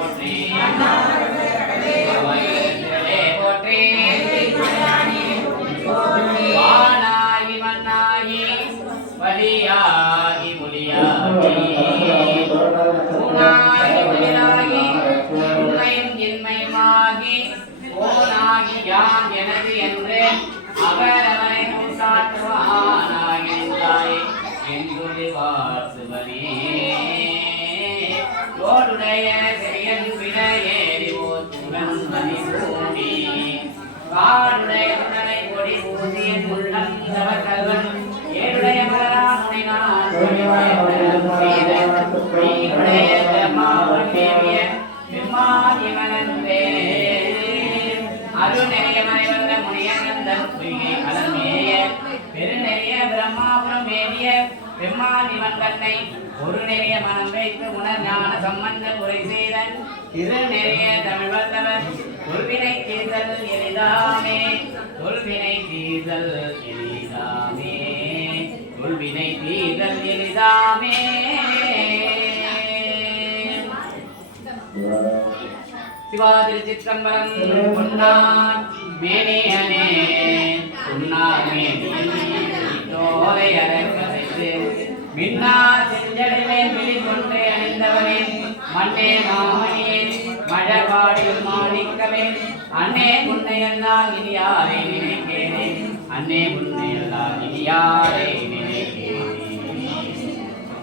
போற்றி போற்றி வானாகி மண்ணாகி வலியாகி மொழியாகி ஊனாகி உயிராகி உண்மையும் இன்மையுமாகி ஓனாகி யான் எனது என்று அவரவரை சாற்றுவானாகி என்றுடைய வாசுவனே தோடுடைய செயல் வினையேறி ஓத்துடன் மதிசூடி காடுடைய துணை கொடி பூசியன் உள்ளம் தவக்கல்வன் ஏழுடைய மலராமுனினான் பிரம்மாவன் தேவிய விம்மாதிமனந்தே அருநெறிய மறைவந்த முனியனந்தன் பொய்கை கலமேய பெருநெறிய பிரம்மாபுரம் வேதிய பெம்மானிவன் தன்னை ஒரு நெறிய மனம் வைத்து உணர் ஞான சம்பந்த உரை செய்தன் திருநெறிய தமிழ் வல்லவர் தொல்வினை தீர்தல் எளிதாமே தொல்வினை தீர்தல் எளிதாமே தொல்வினை தீர்தல் எளிதாமே சிவாதிரி சித்தம்பரம் பொன்னார் மேனியனே பொன்னார் மேனி அரக்கரைத்து மின்னா செஞ்சடிலே விழி கொண்டே அணிந்தவனே மண்ணே மாமணியே மழபாடில் மாணிக்கவே அன்னே முன்னையெல்லாம் இனி யாரை நினைக்கிறேனே அன்னே முன்னையெல்லாம் இனி யாரை நினைக்கிறேனே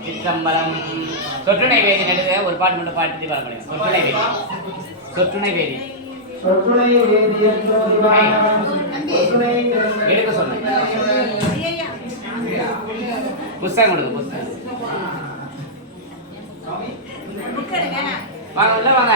சித்தம்பரம் சொற்றுணை வேதி நடுக ஒரு பாட்டு மட்டும் பாட்டு பாருங்க சொற்றுணை வேதி சொற்றுணை வேதி எடுக்க சொன்ன புஸ்தகம் கொடுங்க புஸ்தகம் வாங்க உள்ள வாங்க